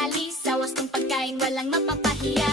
sumali Sa wastong pagkain walang mapapahiya.